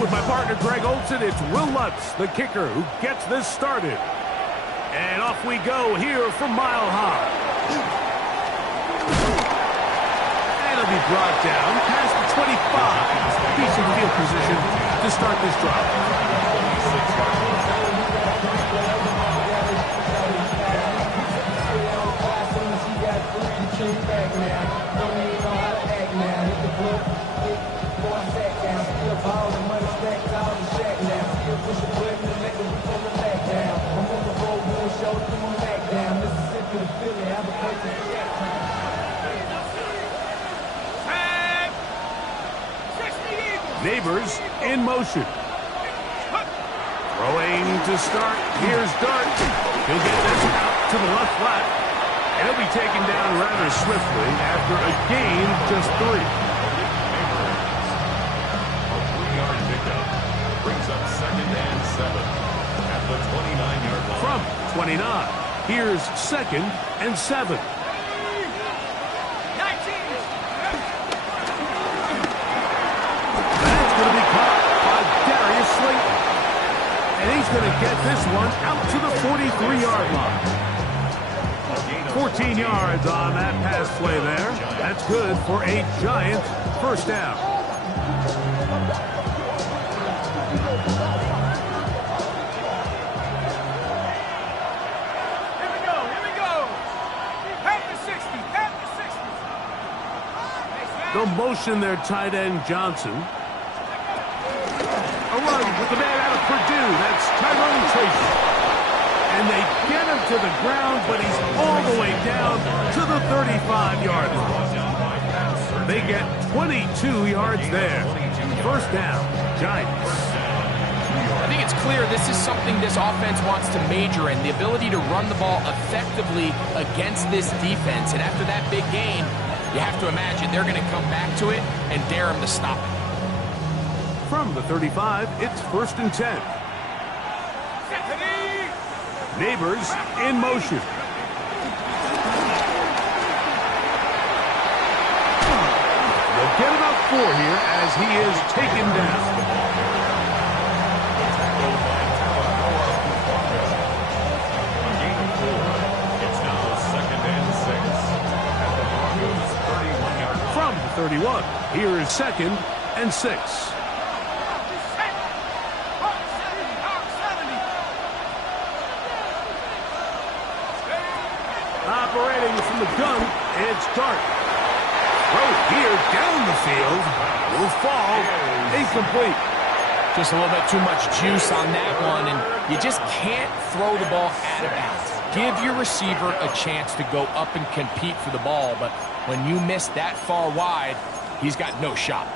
with my partner Greg Olson, it's Will Lutz, the kicker, who gets this started. And off we go here from Mile High. And it'll be brought down past the 25. Decent field position to start this drive. Neighbors in motion. Throwing to start. Here's Dart. He'll get this out to the left flat. And he'll be taken down rather swiftly after a gain of just 3. A 3-yard pickup brings up 2nd and 7 at the 29-yard line. From 29, here's 2nd and 7. And he's going to get this one out to the 43-yard line. 14 yards on that pass play there. That's good for a Giant first down. Here we go. Pat the 60. They'll motion their tight end Johnson. A run with the man out of Purdue. That's Tyrone Tracy. And they get him to the ground, but he's all the way down to the 35-yard line. They get 22 yards there. First down, Giants. I think it's clear this is something this offense wants to major in, the ability to run the ball effectively against this defense. And after that big gain, you have to imagine they're going to come back to it and dare him to stop it. From the 35, it's 1st and 10. Neighbors in motion. They'll get about 4 here as he is taken down. It's now 2nd and 6 at the Broncos' 31-yard line. From the 31, here is 2nd and 6. Operating from the gun, it's Dart. Throw here down the field. Will fall. Incomplete. Just a little bit too much juice on that one, and you just can't throw the ball out of bounds. Give your receiver a chance to go up and compete for the ball, but when you miss that far wide, he's got no shot.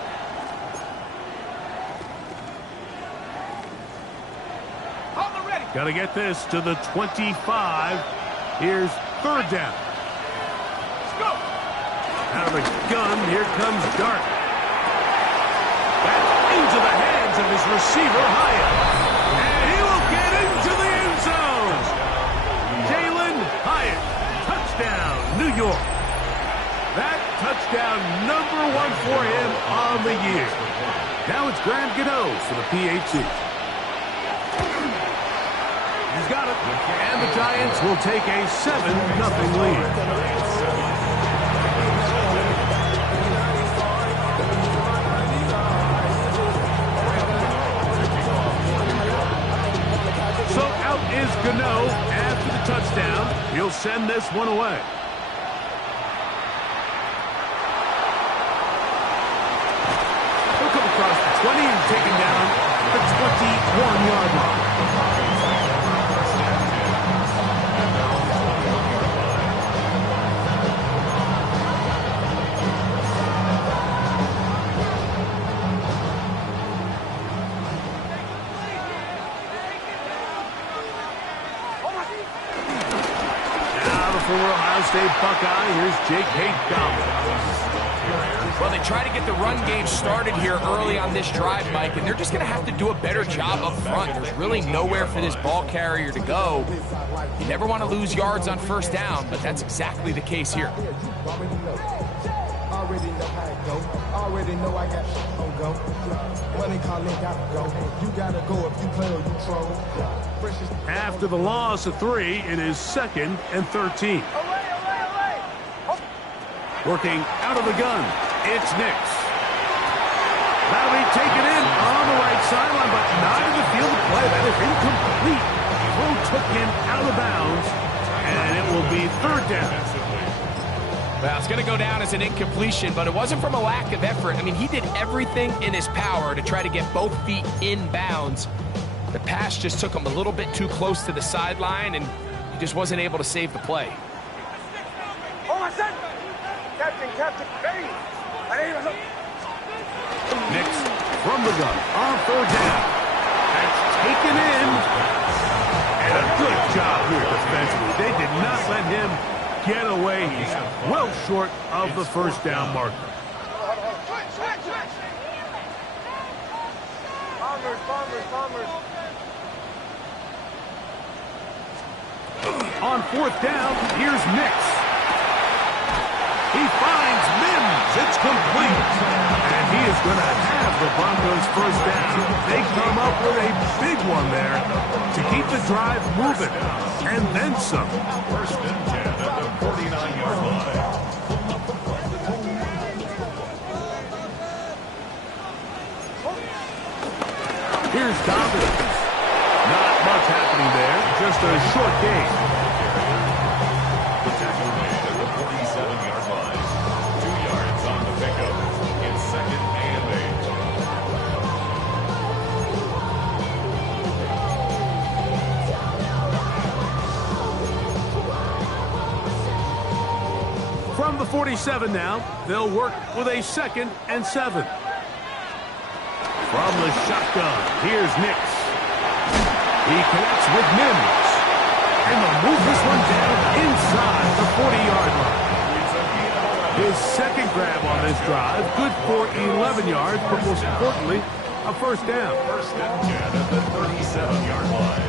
Got to get this to the 25. Here's 3rd down. Let's go. Out of the gun, here comes Dart. Back into the hands of his receiver, Hyatt. And he will get into the end zone. Jalen Hyatt, touchdown, New York. That touchdown #1 for him on the year. Now it's Graham Gano for the PAT. He's got it. And the Giants will take a 7-0 lead. So out is Gano after the touchdown. He'll send this one away. He'll come across the 20 and take him down the 21-yard line. Former Ohio State Buckeye, here's Jake Haight-Galvin. Well, they try to get the run game started here early on this drive, Mike, and they're just going to have to do a better job up front. There's really nowhere for this ball carrier to go. You never want to lose yards on 1st down, but that's exactly the case here. Already know how it go. Already know I got shit on go. Money calling, gotta go. You gotta go if you play or you troll. After the loss of 3, it is 2nd and 13. Working out of the gun, it's Nix. That'll be taken in on the right sideline, but not in the field of play. That is incomplete. Throw took him out of bounds, and it will be 3rd down. Well, it's going to go down as an incompletion, but it wasn't from a lack of effort. I mean, he did everything in his power to try to get both feet in bounds. The pass just took him a little bit too close to the sideline, and he just wasn't able to save the play. Captain, ready? Nix from the gun on 3rd down. That's taken in. And a good job here defensively. They did not let him get away. He's well short of the 1st down marker. Bombers. On 4th down, here's Nix. He finds Mims. It's complete. And he is going to have the Broncos' 1st down. They come up with a big one there to keep the drive moving. And then some. 1st and 10 at the 49-yard line. Here's Dobbins. Not much happening there. Just a short gain. The tackle made at the 47-yard line. 2 yards on the pickup. It's 2nd and 8. From the 47 now, they'll work with a 2nd and 7. From the shotgun, here's Nix. He connects with Mims. And they'll move this one down inside the 40-yard line. His 2nd grab on this drive, good for 11 yards, but most importantly, a 1st down. 1st and 10 at the 37-yard line.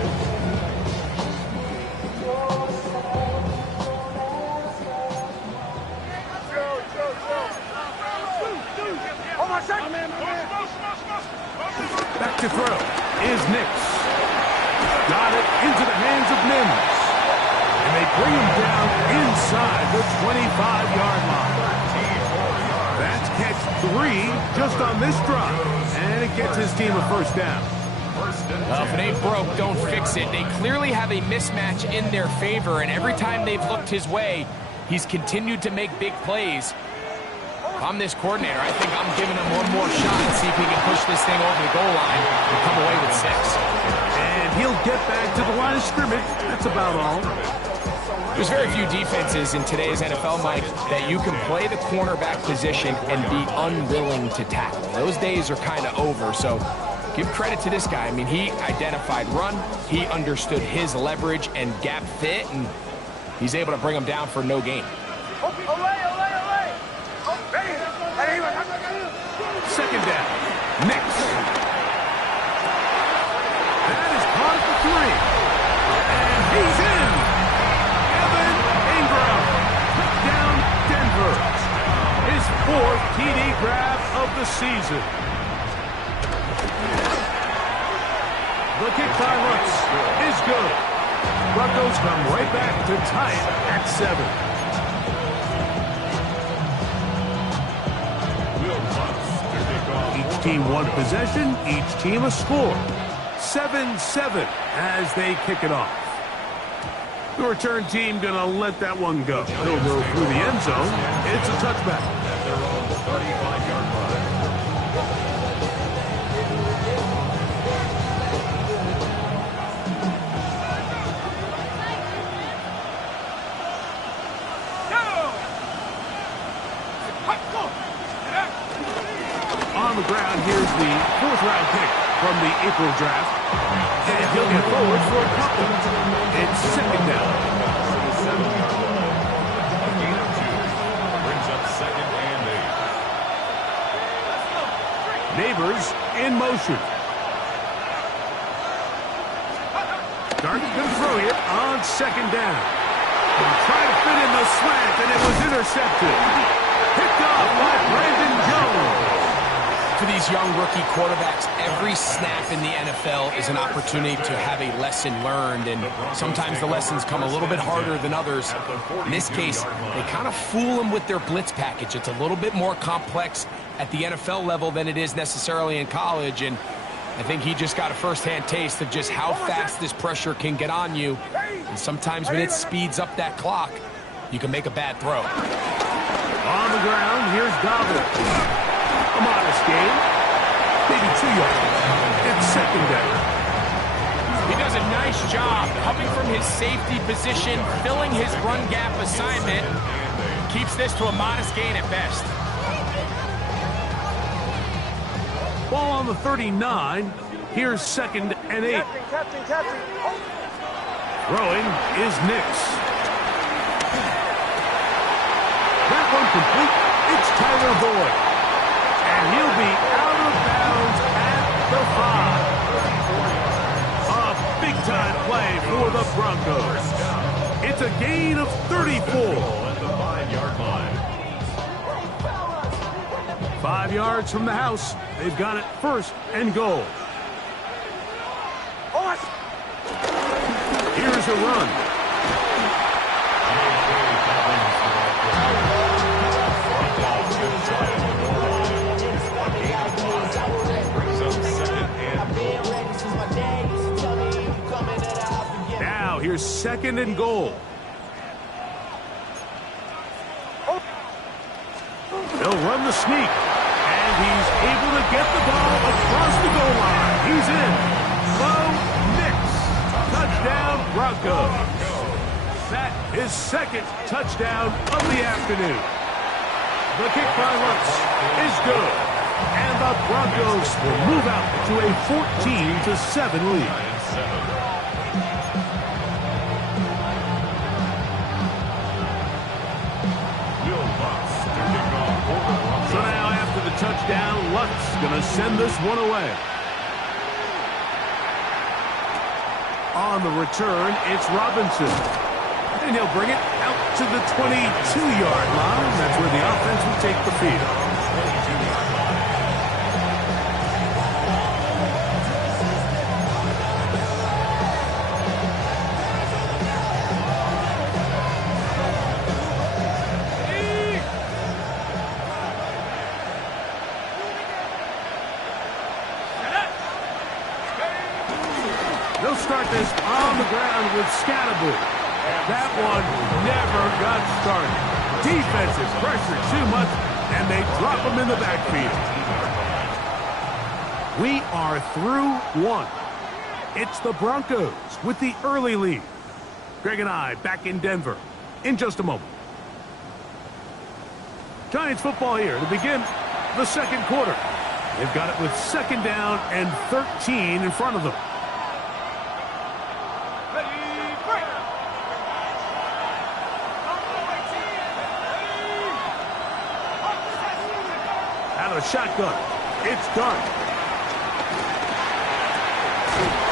Back to throw is Nix. Got it into the hands of Mims. And they bring him down inside the 25-yard line. That's catch 3 just on this drive. And it gets his team a 1st down. Well, if it ain't broke, don't fix it. They clearly have a mismatch in their favor, and every time they've looked his way, he's continued to make big plays. If I'm this coordinator, I think I'm giving him one more shot and see if he can push this thing over the goal line and come away with 6. And he'll get back to the line of scrimmage. That's about all. There's very few defenses in today's NFL, Mike, that you can play the cornerback position and be unwilling to tackle. Those days are kind of over, so give credit to this guy. I mean, he identified run, he understood his leverage and gap fit, and he's able to bring him down for no gain. 2nd down. Nix. That is caught for 3. And he's in. Evan Ingram. Touchdown, Denver. His 4th TD grab of the season. The kick by Lutz is good. Broncos come right back to tie it at 7. Each team one possession, each team a score. 7-7 as they kick it off. The return team gonna let that one go. He'll go through the end zone. It's a touchback. At their own 35-yard line. On the ground, here's the 4th-round pick from the April draft. And he'll get forward for a couple. It's 2nd down. Gain of 2. Brings up 2nd and 8. Neighbors in motion. Darton's going to throw you on 2nd down. Trying to fit in the slant, and it was intercepted. Picked off these young rookie quarterbacks, every snap in the NFL is an opportunity to have a lesson learned, and sometimes the lessons come a little bit harder than others. In this case, they kind of fool them with their blitz package. It's a little bit more complex at the NFL level than it is necessarily in college, and I think he just got a first-hand taste of just how fast this pressure can get on you, and sometimes when it speeds up that clock, you can make a bad throw. On the ground, here's Gobble. A modest gain, maybe 2 yards. It's second down. He does a nice job coming from his safety position, filling his run gap assignment. Keeps this to a modest gain at best. Ball on the 39. Here's 2nd and 8. Captain. Oh. Throwing is Nix. That one complete. It's Tyler Boyd. And he'll be out of bounds at the 5. A big-time play for the Broncos. It's a gain of 34. At the 5-yard line. 5 yards from the house. They've got it 1st and goal. Here's a run. Now here's 2nd and goal. They'll run the sneak, and he's able to get the ball across the goal line. He's in. Bo Nix. Touchdown, Broncos. That is 2nd touchdown of the afternoon. The kick by Lutz is good, and the Broncos will move out to a 14-7 lead. So now after the touchdown, Lutz going to send this one away. On the return, it's Robinson. And he'll bring it out to the 22-yard line. That's where the offense will take the field. They'll start this on the ground with Scatterbury. That one never got started. Defensive pressure too much, and they drop him in the backfield. We are through 1. It's the Broncos with the early lead. Greg and I back in Denver in just a moment. Giants football here to begin the 2nd quarter. They've got it with 2nd down and 13 in front of them. Out of shotgun. It's Dart.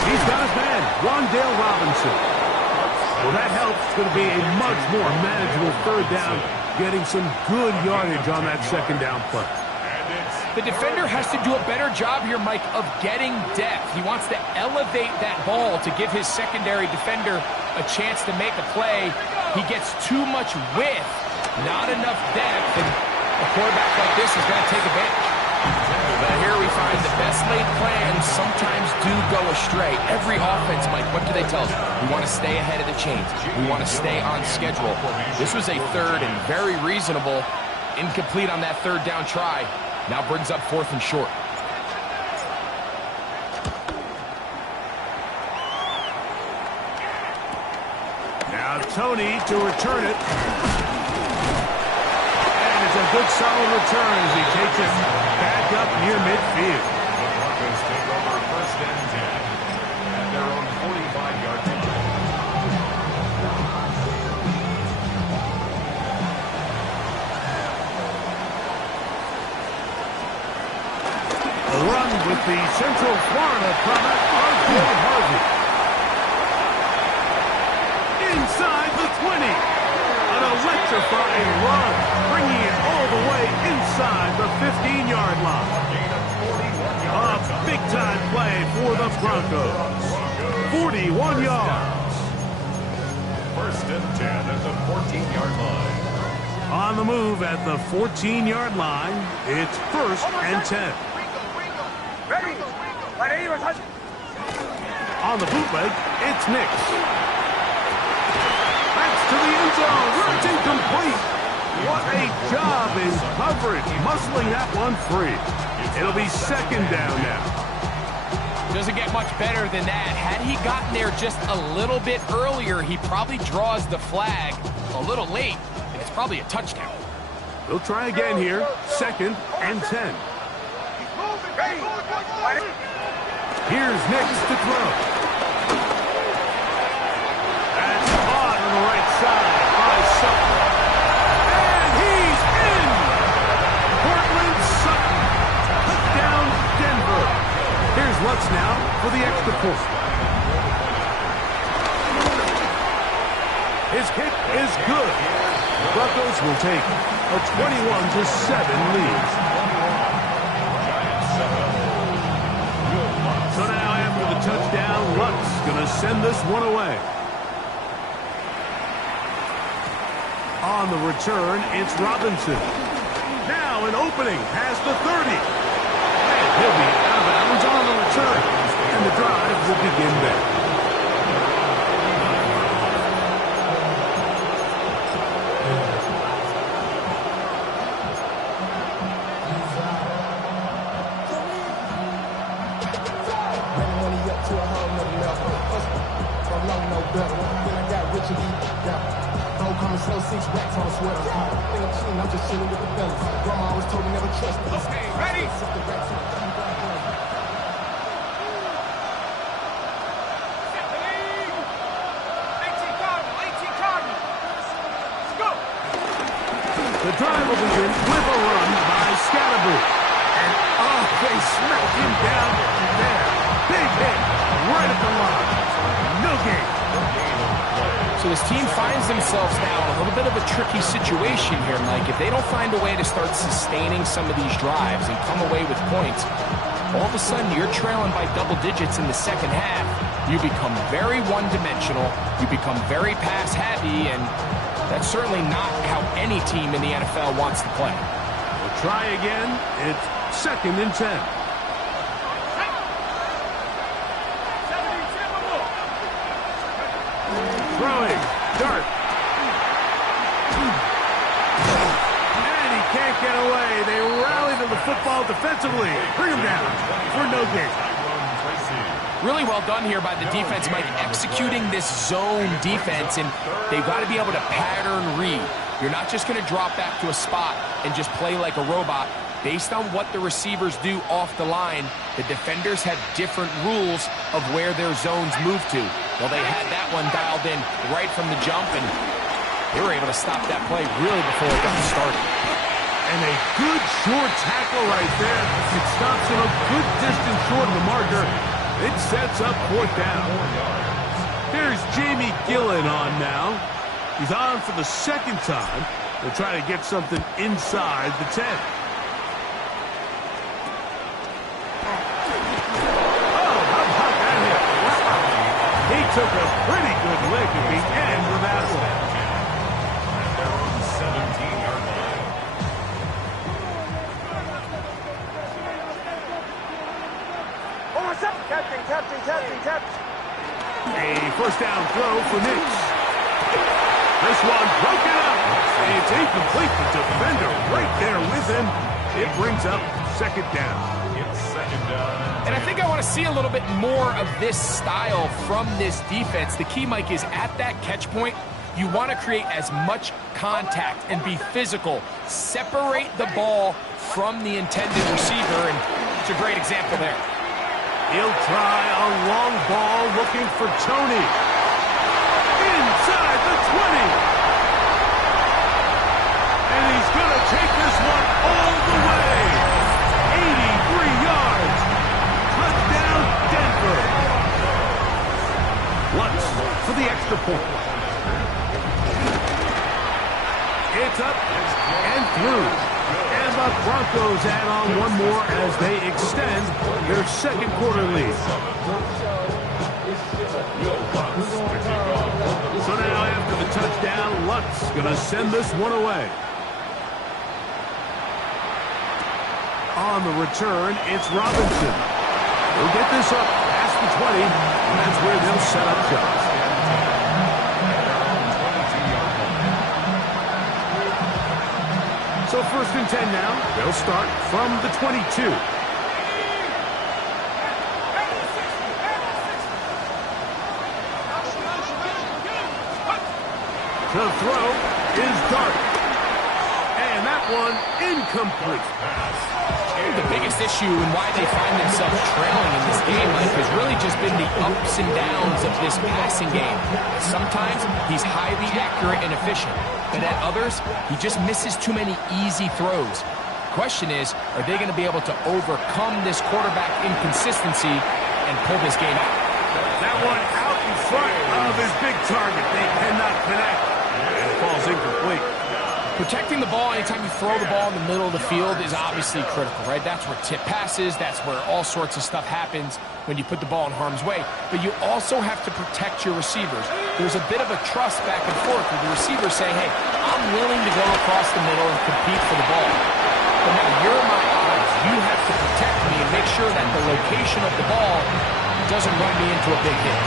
He's got his man, Wan'Dale Robinson. Well, that helps. It's going to be a much more manageable 3rd down, getting some good yardage on that 2nd down play. The defender has to do a better job here, Mike, of getting depth. He wants to elevate that ball to give his secondary defender a chance to make a play. He gets too much width, not enough depth, and a quarterback like this is going to take advantage. But here we find the best laid plans sometimes do go astray. Every offense, Mike, what do they tell us? We want to stay ahead of the chains. We want to stay on schedule. This was a 3rd and very reasonable, incomplete on that 3rd down try. Now brings up 4th and short. Now Tony to return it. And it's a good solid return as he takes it back up near midfield. The Broncos take over 1st and 10 at their own 45-yard line. Run with the Central Florida product, R.J. Harvey. Inside the 20. An electrifying run, bringing it all the way inside the 15-yard line. Gain of 40 Big-time play for the Broncos. 41 yards. First and 10 at the 14-yard line. On the move at the 14-yard line, it's first and 10. Ready? On the bootleg, it's Nix. That's to the end zone. It's incomplete. What a job in coverage, muscling that one free. It'll be second down now. Doesn't get much better than that. Had he gotten there just a little bit earlier, he probably draws the flag a little late, and it's probably a touchdown. They'll try again here, second and 10. Here's Nix to throw. That's caught on the right side by Sutton. And he's in! Portland Sutton. Touchdown, Denver. Here's Lutz now for the extra point. His kick is good. The Broncos will take a 21-7 lead. So now after the touchdown, Lutz going to send this one away. On the return, it's Robinson. Now an opening past the 30. And he'll be out of bounds on the return. And the drive will begin there. I'm just chilling with the fellas. Grandma always told me never trust me. Okay, ready? The drive will begin with a run by Scatterboot. And they smacked him down there. Big hit right at the line. No gain. So this team finds themselves now in a little bit of a tricky situation here, Mike. If they don't find a way to start sustaining some of these drives and come away with points, all of a sudden you're trailing by double digits in the second half. You become very one-dimensional. You become very pass-happy, and that's certainly not how any team in the NFL wants to play. We'll try again. It's second and 10. Throwing. Dart. And he can't get away. They rally to the football defensively. Bring him down for no gain. Really well done here by the defense, Mike, executing this zone defense, and they've got to be able to pattern read. You're not just going to drop back to a spot and just play like a robot. Based on what the receivers do off the line, the defenders have different rules of where their zones move to. Well, they had that one dialed in right from the jump, and they were able to stop that play really before it got started. And a good short tackle right there. It stops him a good distance short of the marker. It sets up fourth down. There's Jamie Gillen on now. He's on for the second time. They'll try to get something inside the 10. He took a pretty good lick at the end of that one. At their own 17-yard line. Oh, what's up? Captain. A first down throw for Nix. This one broken up. It's incomplete. The defender right there with him. It brings up second down. It's second down. And I think I want to see a little bit more of this style from this defense. The key, Mike, is at that catch point, you want to create as much contact and be physical. Separate the ball from the intended receiver, and it's a great example there. He'll try a long ball looking for Tony. Inside the 20. And he's going to take this one all the way. 83 yards. Touchdown, Denver. Lutz for the extra point. It's up and through. And about Broncos add on one more as they extend their second quarter lead? So now after the touchdown, Lutz going to send this one away. On the return, it's Robinson. He'll get this up past the 20, and that's where they'll set up shop. So 1st and 10 now. They'll start from the 22. The throw is Dart. And that one incomplete. The biggest issue and why they find themselves trailing in this game, Mike, has really just been the ups and downs of this passing game. Sometimes he's highly accurate and efficient, but at others, he just misses too many easy throws. Question is, are they going to be able to overcome this quarterback inconsistency and pull this game out? That one out in front of his big target. They cannot connect. And it falls incomplete. Protecting the ball anytime you throw the ball in the middle of the field is obviously critical, right? That's where tip passes. That's where all sorts of stuff happens when you put the ball in harm's way. But you also have to protect your receivers. There's a bit of a trust back and forth with the receivers saying, hey, I'm willing to go across the middle and compete for the ball. But now you're my odds. You have to protect me and make sure that the location of the ball doesn't run me into a big hit.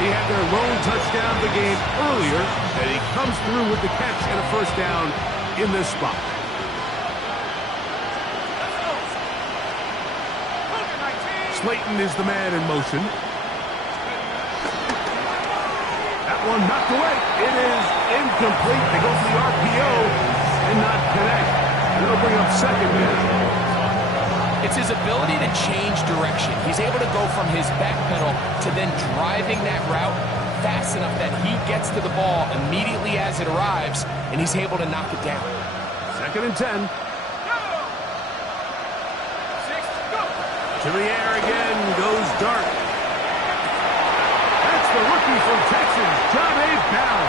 He had their lone touchdown of the game earlier, and he comes through with the catch and a 1st down in this spot. Slayton is the man in motion. That one knocked away. It is incomplete. They go for the RPO and not connect. It'll bring up 2nd down. It's his ability to change direction. He's able to go from his back pedal to then driving that route fast enough that he gets to the ball immediately as it arrives, and he's able to knock it down. 2nd and 10. To the air again goes Dart. That's the rookie from Texas, John A. Brown.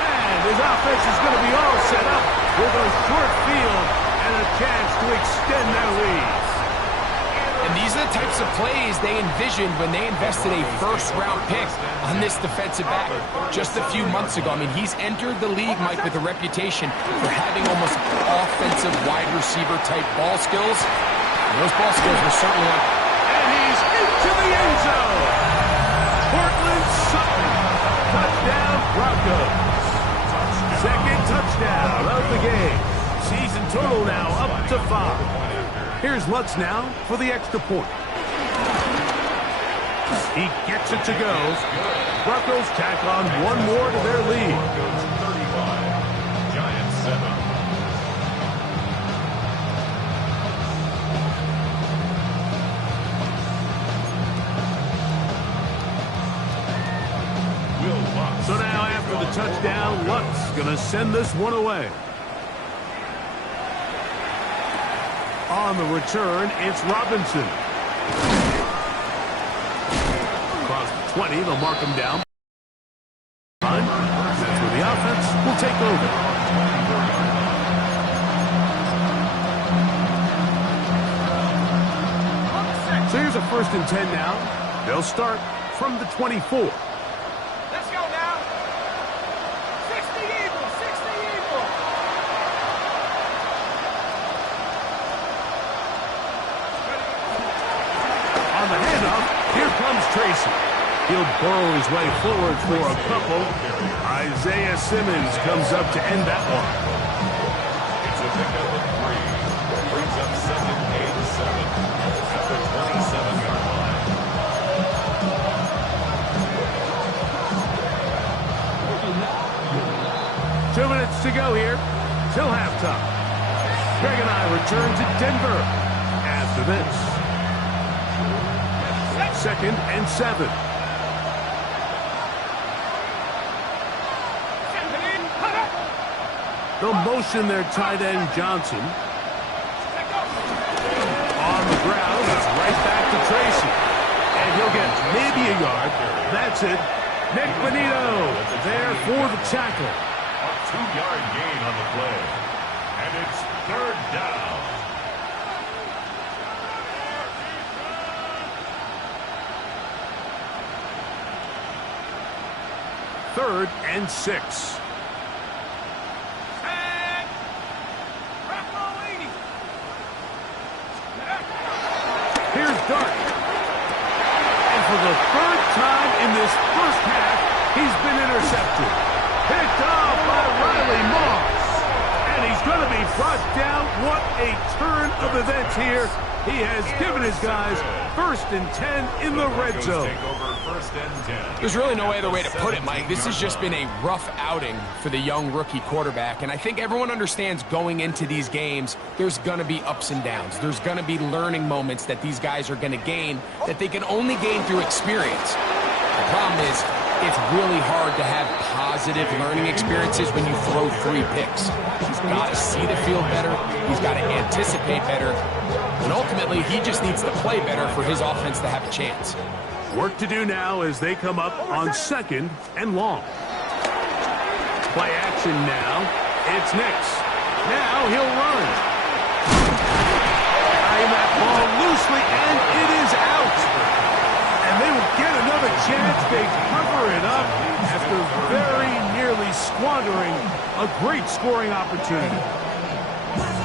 And his offense is going to be all set up with a short field and a chance to extend their lead. And these are the types of plays they envisioned when they invested a 1st-round pick on this defensive back just a few months ago. I mean, he's entered the league, Mike, with a reputation for having almost offensive wide receiver type ball skills. And those ball skills were certainly on. And he's into the end zone. Portland Sutton. Touchdown Broncos. 2nd touchdown of the game. Season total now up to 5. Here's Lutz now for the extra point. He gets it to go. Broncos tack on one more to their lead. Broncos 35, Giants 7. So now after the touchdown, Lutz going to send this one away. On the return, it's Robinson. Across the 20, they'll mark him down. That's where the offense will take over. So here's a 1st and 10 now. They'll start from the 24. Let's go now. 60 Eagles, 60 Eagles. On the handoff, here comes Tracy. He'll burrow his way forward for a couple. Isaiah Simmons comes up to end that one. It's a pickup of 3. Brings up 2nd and 7 at the 27-yard line. 2 minutes to go here till halftime. Greg and I return to Denver after this. 2nd and 7. They'll motion their tight end Johnson. On the ground, it's right back to Tracy. And he'll get maybe a yard. That's it. Nick Bonito there for the tackle. A 2-yard gain on the play. And it's 3rd down. 3rd and 6. Here's Dart. And for the 3rd time in this first half, he's been intercepted. Picked off by Riley Moss. And he's going to be brought down. What a turn of events here. He has given his guys 1st and 10 in the red zone. There's really no other way to put it, Mike. This has just been a rough outing for the young rookie quarterback, and I think everyone understands going into these games, there's going to be ups and downs. There's going to be learning moments that these guys are going to gain that they can only gain through experience. The problem is, it's really hard to have positive learning experiences when you throw 3 picks. He's got to see the field better. He's got to anticipate better. And ultimately, he just needs to play better for his offense to have a chance. Work to do now as they come up on 2nd and long. Play action now. It's Nix. Now he'll run. Tying that ball loosely, and it is out. And they will get another chance. They cover it up after very nearly squandering a great scoring opportunity.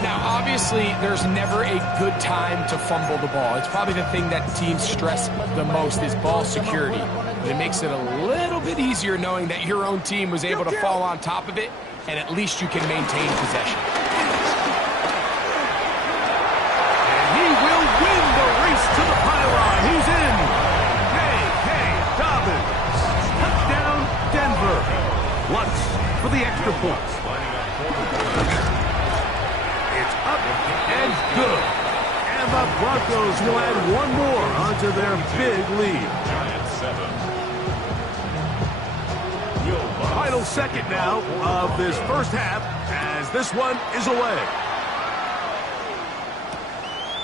Now, obviously, there's never a good time to fumble the ball. It's probably the thing that teams stress the most is ball security. But it makes it a little bit easier knowing that your own team was able to fall on top of it, and at least you can maintain possession. And he will win the race to the pylon. He's in. Dobbins. Touchdown, Denver. Lutz for the extra point. It's up and good. And the Broncos will add one more onto their big lead. Final second now of this first half as this one is away.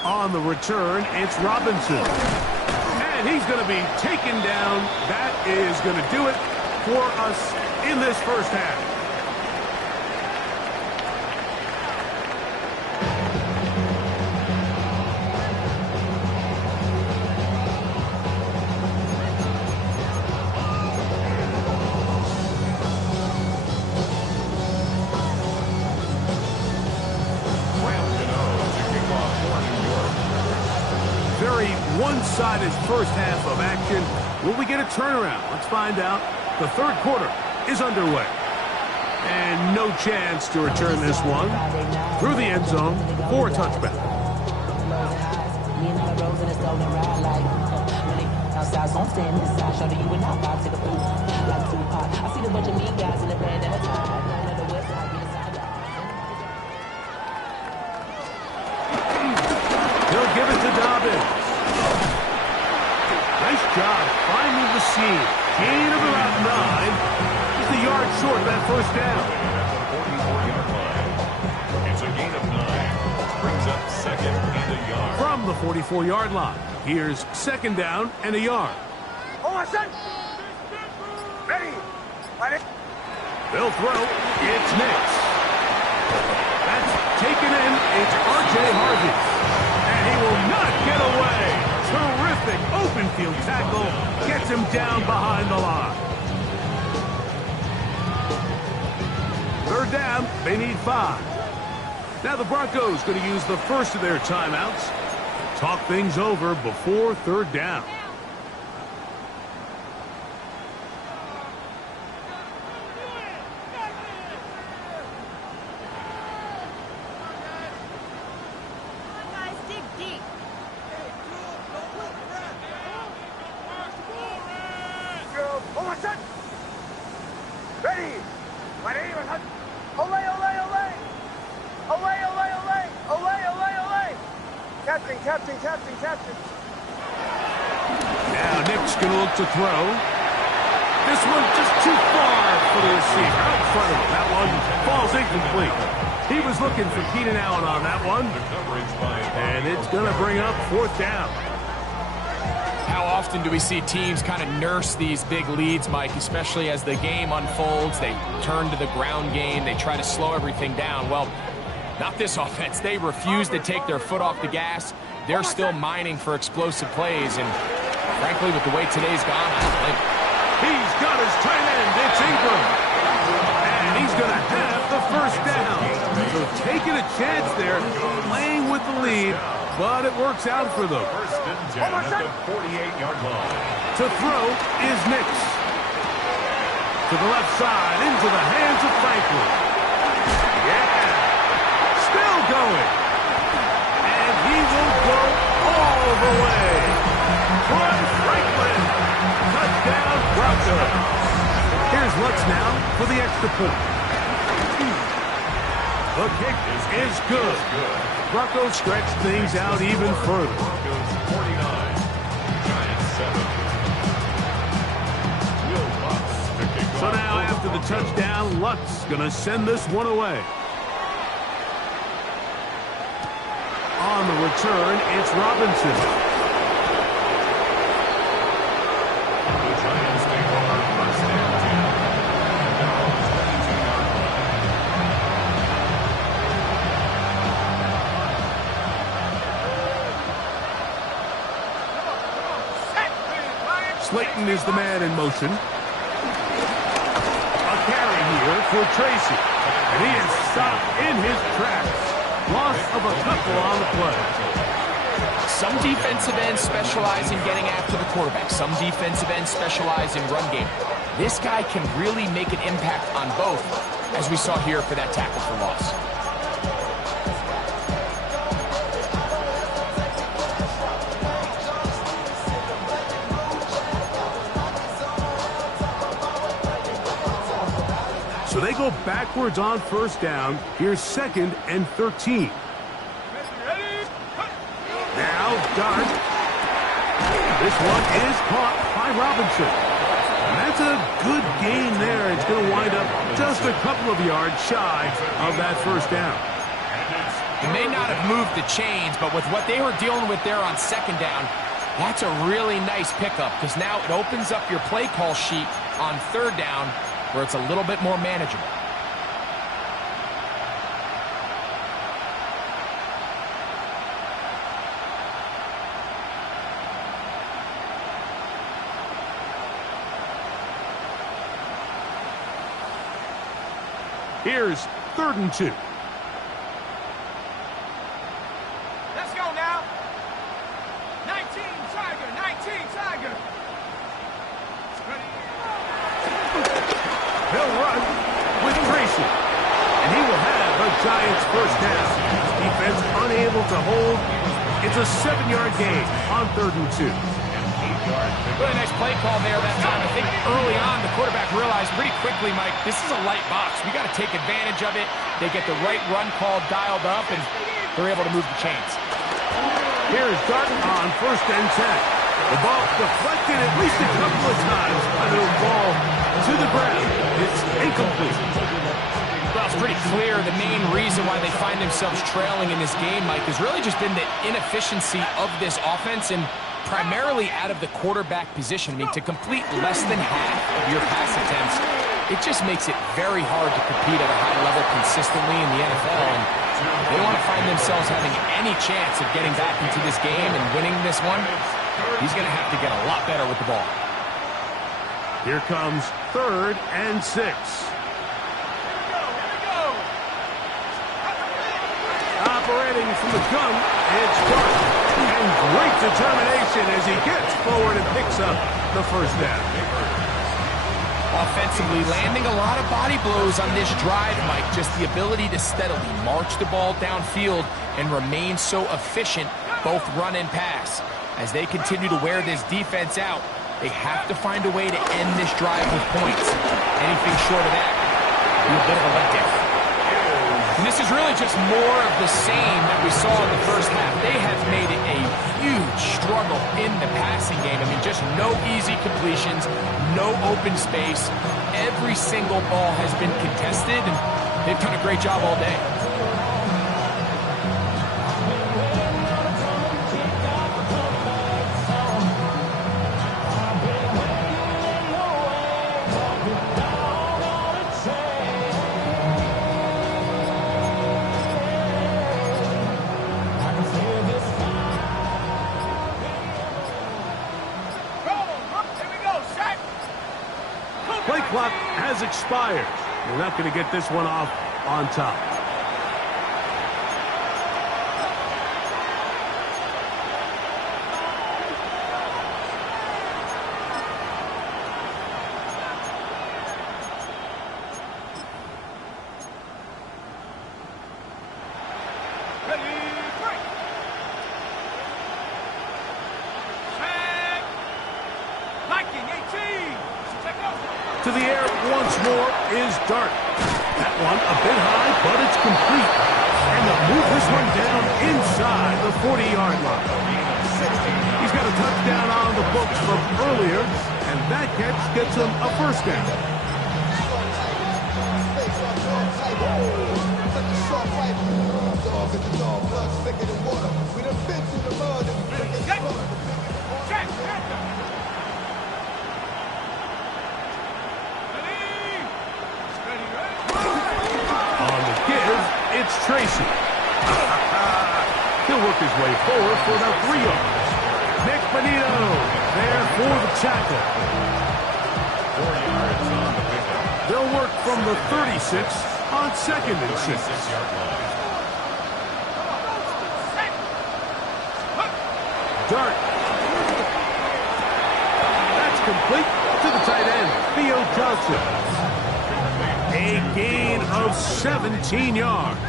On the return, it's Robinson. And he's going to be taken down. That is going to do it for us in this first half. Very one-sided first half of action. Will we get a turnaround? Let's find out. The 3rd quarter is underway. And no chance to return this one through the end zone for a touchback. He'll give it to Dobbins. Nice job finding the seam. Gain of about 9. Just a yard short of that first down. It's a gain of 9. Brings up 2nd and a yard. From the 44-yard line, here's 2nd down and a yard. They'll throw. It's Nix. That's taken in. It's R.J. Harvey. And he will not get away. Terrific open field tackle. Gets him down behind the line. 3rd down. They need 5. Now the Broncos going to use the first of their timeouts. Talk things over before 3rd down. Captain. Now Nick's going to look to throw. This one just too far for the receiver. Out in front of him. That one falls incomplete. He was looking for Keenan Allen on that one. And it's going to bring up 4th down. How often do we see teams kind of nurse these big leads, Mike, especially as the game unfolds? They turn to the ground game. They try to slow everything down. Well, not this offense. They refuse to take their foot off the gas. They're still mining for explosive plays, and frankly, with the way today's gone, I don't blame them. He's got his tight end. It's Ingram. And he's going to have the first down. So taking a chance there, playing with the lead, but it works out for them. First and 10 at the 48-yard line. To throw is Nix. To the left side, into the hands of Franklin. Yeah. Still going. And he will go all the way. Troy Franklin. Touchdown, Broncos. Here's Lutz now for the extra point. The kick is good. Broncos stretch things out even further. Broncos 49, Giants 7. Will Lutz to kick So off now for after the Broncos. touchdown, Lutz going to send this one away. On the return, it's Robinson. The Giants take over first and 10. At their own 22-yard line. Slayton is the man in motion. A carry here for Tracy. And he is stopped in his tracks. Loss of a couple on the play. Some defensive ends specialize in getting after the quarterback. Some defensive ends specialize in run game. This guy can really make an impact on both, as we saw here for that tackle for loss. So they go backwards on first down. Here's 2nd and 13. Now Dart. This one is caught by Robinson. And that's a good gain there. It's going to wind up just a couple of yards shy of that first down. He may not have moved the chains, but with what they were dealing with there on 2nd down, that's a really nice pickup because now it opens up your play call sheet on 3rd down where it's a little bit more manageable. Here's 3rd and 2. Let's go now. 19 Tiger, 19 Tiger. He'll run with Tracy. And he will have a Giants first down. Defense unable to hold. It's a 7-yard gain on 3rd and 2. Really nice play call there that time. I think early on the quarterback realized pretty quickly, Mike, this is a light box. We got to take advantage of it. They get the right run call dialed up, and they're able to move the chains. Here's Darton on 1st and 10. The ball deflected at least a couple of times, but it'll fall to the ground. It's incomplete. Well, it's pretty clear the main reason why they find themselves trailing in this game, Mike, has really just been the inefficiency of this offense and primarily out of the quarterback position. I mean, to complete less than half of your pass attempts, it just makes it very hard to compete at a high level consistently in the NFL. And they want to find themselves having any chance of getting back into this game and winning this one. He's going to have to get a lot better with the ball. Here comes 3rd and 6. Operating from the gun, it's Dart. And great determination as he gets forward and picks up the first down. Offensively, landing a lot of body blows on this drive, Mike. Just the ability to steadily march the ball downfield and remain so efficient, both run and pass. As they continue to wear this defense out, they have to find a way to end this drive with points. Anything short of that will be a bit of a letdown. And this is really just more of the same that we saw in the first half. They have made it a huge struggle in the passing game. I mean, just no easy completions, no open space. Every single ball has been contested, and they've done a great job all day. clock has expired. You're not going to get this one off on top. To the air once more is Dart. That one a bit high, but it's complete. And they'll move this one down inside the 40-yard line. He's got a touchdown on the books from earlier, and that catch gets him a first down. It's Tracy. He'll work his way forward for about 3 yards. Nick Bonito there for the tackle. 4 yards on the pickup. They'll work from the 36 on 2nd and 6. 6-yard line. Dart. That's complete to the tight end, Theo Johnson. A gain of 17 yards.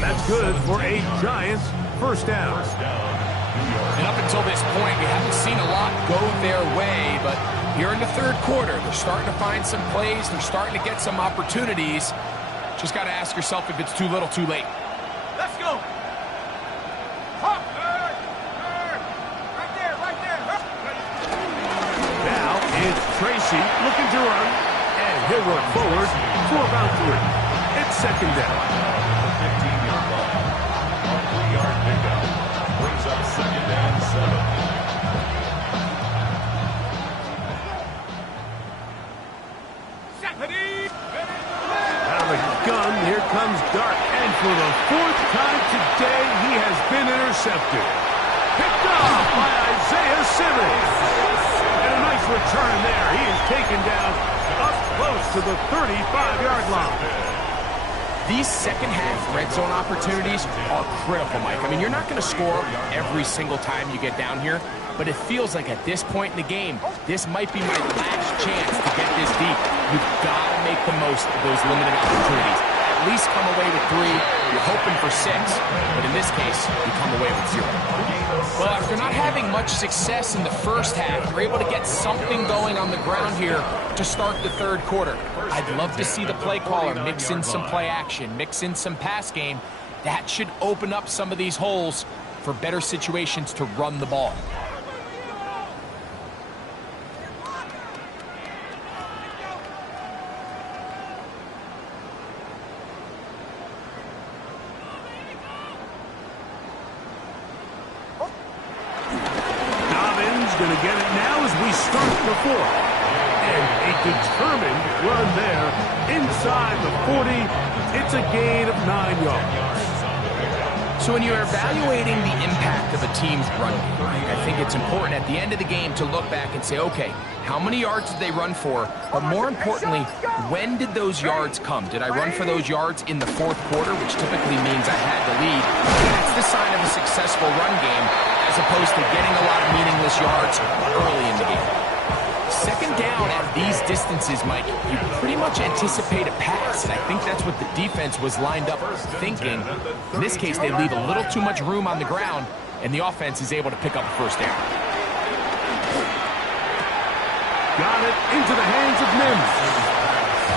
That's good for a Giants first down. And up until this point, we haven't seen a lot go their way, but here in the third quarter, they're starting to find some plays. They're starting to get some opportunities. Just got to ask yourself if it's too little, too late. Let's go. Right there, right there. Now it's Tracy looking to run, and he'll work forward for about 3. It's 2nd down. 15-yard line. 3-yard pickup. Brings up 2nd and 7. Out of the gun, here comes Dart, and for the 4th time today, he has been intercepted. Picked off by Isaiah Simmons. And a nice return there. He is taken down up close to the 35-yard line. These second-half red zone opportunities are critical, Mike. I mean, you're not going to score every single time you get down here, but it feels like at this point in the game, this might be my last chance to get this deep. You've got to make the most of those limited opportunities. At least come away with 3. You're hoping for 6, but in this case, you come away with 0. Well, after not having much success in the first half, you're able to get something going on the ground here to start the third quarter. I'd love to see the play caller mix in some play action, mix in some pass game. That should open up some of these holes for better situations to run the ball. Going to get it now as we start the 4th. And a determined run there inside the 40. It's a gain of 9 yards. So when you're evaluating the impact of a team's run game, I think it's important at the end of the game to look back and say, okay, how many yards did they run for? But more importantly, when did those yards come? Did I run for those yards in the 4th quarter, which typically means I had the lead? That's the sign of a successful run game, as opposed to getting a lot of meaningless yards early in the game. 2nd down at these distances, Mike, you pretty much anticipate a pass, and I think that's what the defense was lined up thinking. In this case, they leave a little too much room on the ground, and the offense is able to pick up a first down. Got it into the hands of Mims.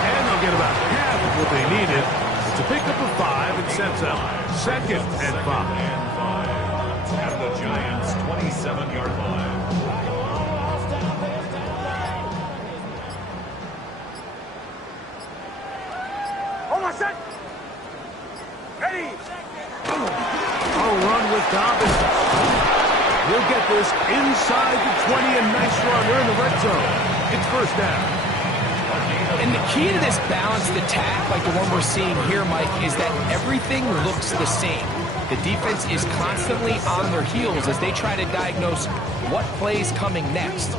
And they'll get about half of what they needed to pick up a 5 and sets up 2nd and 5. At the Giants' 27-yard line. Almost set. Ready. I'll run with Dobbins. He'll get this inside the 20, and nice run. They're in the red zone. It's first down. And the key to this balanced attack, like the one we're seeing here, Mike, is that everything looks the same. The defense is constantly on their heels as they try to diagnose what play's coming next.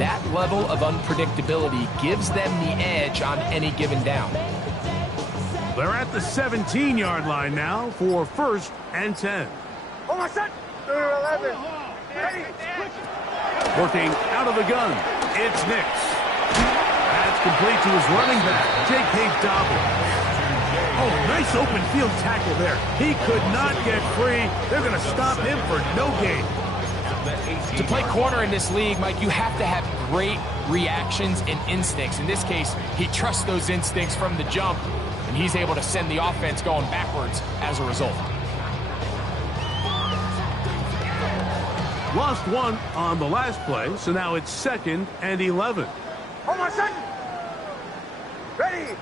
That level of unpredictability gives them the edge on any given down. They're at the 17-yard line now for 1st and 10. Hold my set. 11. Ready. Working out of the gun, it's Nix. That's complete to his running back, J.K. Dobbins. Oh, nice open field tackle there. He could not get free. They're going to stop him for no gain. To play corner in this league, Mike, you have to have great reactions and instincts. In this case, he trusts those instincts from the jump, and he's able to send the offense going backwards as a result. Lost one on the last play, so now it's 2nd and 11. Hold my set. Ready.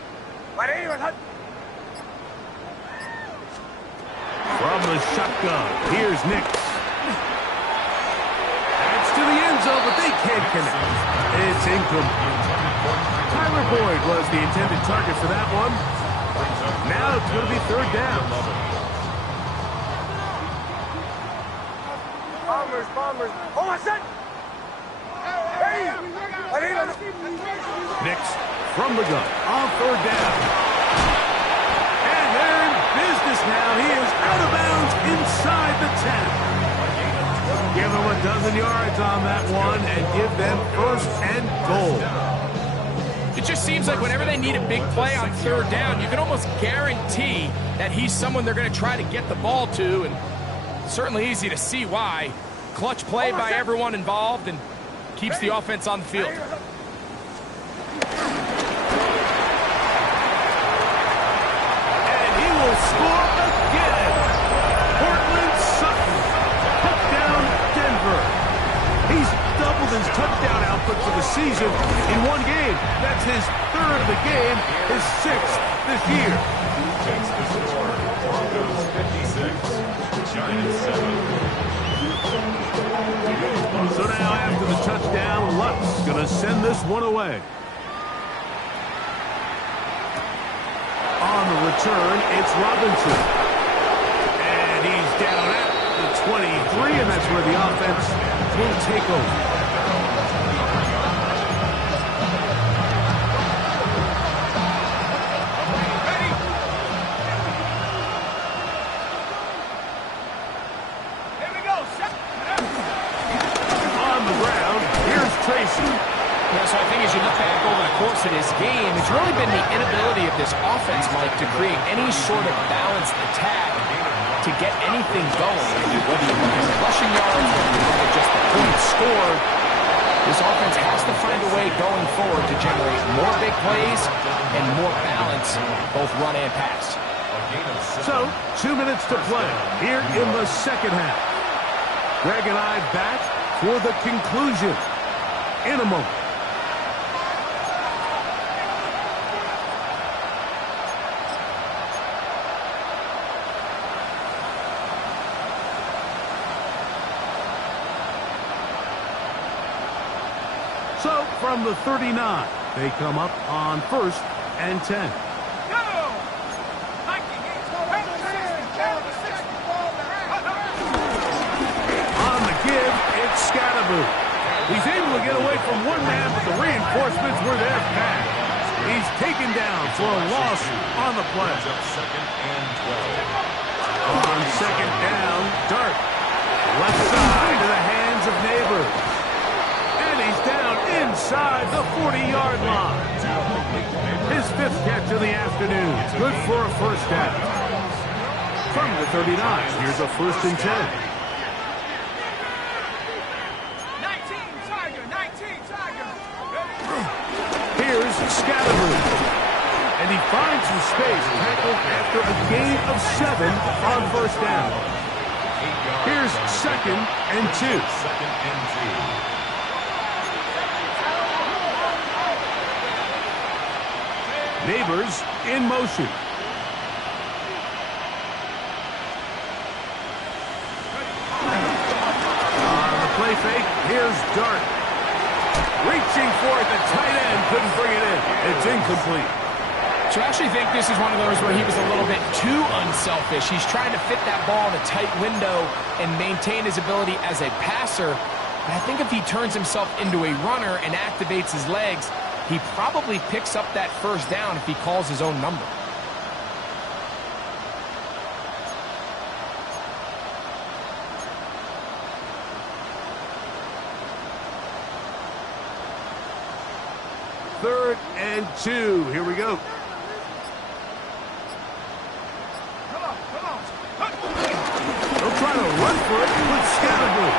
From the shotgun, here's Nix. That's to the end zone, but they can't connect. It's incomplete. Tyler Boyd was the intended target for that one. Now it's going to be 3rd down. Bombers. Hold my set. Nix from the gun on 3rd down. And they're in business now. He is out of bounds inside the 10. Give them a dozen yards on that one and give them 1st and goal. It just seems like whenever they need a big play on 3rd down, you can almost guarantee that he's someone they're going to try to get the ball to, and certainly easy to see why. Clutch play by everyone involved and keeps the offense on the field. And he will score again. Portland Sutton. Touchdown, Denver. He's doubled his touchdown output for the season in one game. That's his 3rd of the game, his 6th this year. Takes the score. Broncos 56, Giants 7. So now after the touchdown, Luck's going to send this one away. On the return, it's Robinson. And he's down at the 23, and that's where the offense will take over. So I think as you look back over the course of this game, it's really been the inability of this offense, Mike, to create any sort of balanced attack to get anything going. Whether you look at rushing yards, whether you look at just the points scored, this offense has to find a way going forward to generate more big plays and more balance, both run and pass. So, 2 minutes to play here in the 2nd half. Greg and I back for the conclusion in a moment. So, from the 39, they come up on 1st and 10. On the give, it's Scatterboot. He's able to get away from one man, but the reinforcements were there fast. He's taken down for a loss on the play. On 2nd down, Dart. Left side to the hands of Neighbors. And he's down inside the 40-yard line. His 5th catch of the afternoon. Good for a 1st down. From the 39, here's a 1st and 10. Here's Scatterboot. And he finds some space tackled after a gain of 7 on 1st down. Here's 2nd and 2. Neighbors in motion. On the play fake, here's Dart. Reaching for it, the tight end couldn't bring it in. It's incomplete. So I actually think this is one of those where he was a little bit too unselfish. He's trying to fit that ball in a tight window and maintain his ability as a passer. But I think if he turns himself into a runner and activates his legs, he probably picks up that first down if he calls his own number. Third and 2. Here we go. They'll try to run for it with Scatterboo.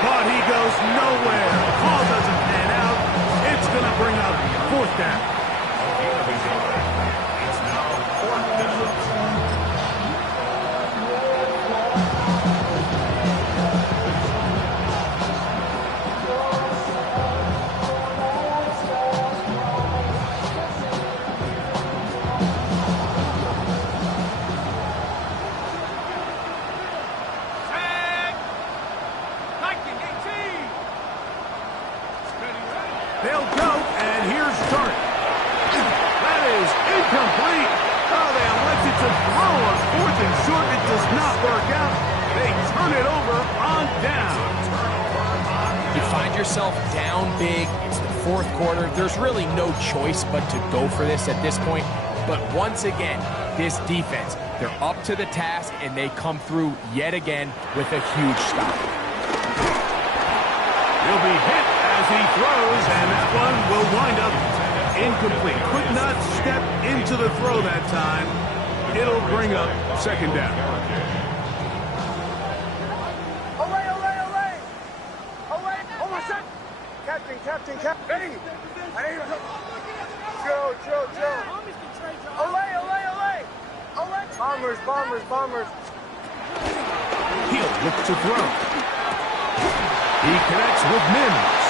But he goes nowhere. Ball doesn't pan out. It's going to bring up fourth down. It's now fourth down. They'll go, and here's Dart. That is incomplete. Oh, they elected to throw on fourth and short. It does not work out. They turn it over on down. You find yourself down big. It's the fourth quarter. There's really no choice but to go for this at this point. But once again, this defense, they're up to the task, and they come through yet again with a huge stop. He'll be hit as he throws, and that one will wind up incomplete. Could not step into the throw that time. It'll bring up second down. Away, away, away! Away! Hold on a sec! Captain! Hey! Joe! Away! Bombers! He'll look to throw. He connects with Mims.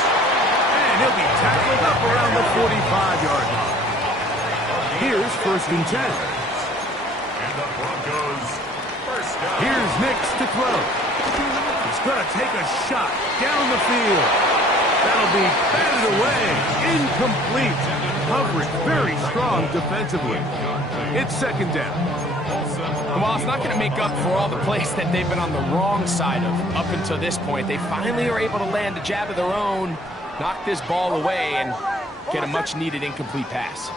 And he'll be tackled up around the 45-yard line. Here's first and 10. And the Broncos first down. Here's Nix to throw. He's going to take a shot down the field. That'll be batted away. Incomplete. Coverage very strong defensively. It's second down. Well, it's not going to make up for all the plays that they've been on the wrong side of up until this point. They finally are able to land a jab of their own, knock this ball away, and get a much-needed incomplete pass.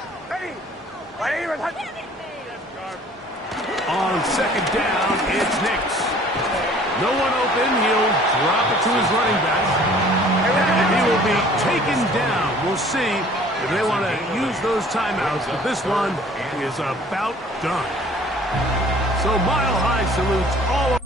On second down, it's Nix. No one open. He'll drop it to his running back. And he will be taken down. We'll see if they want to use those timeouts, but this one is about done. So mile high salutes all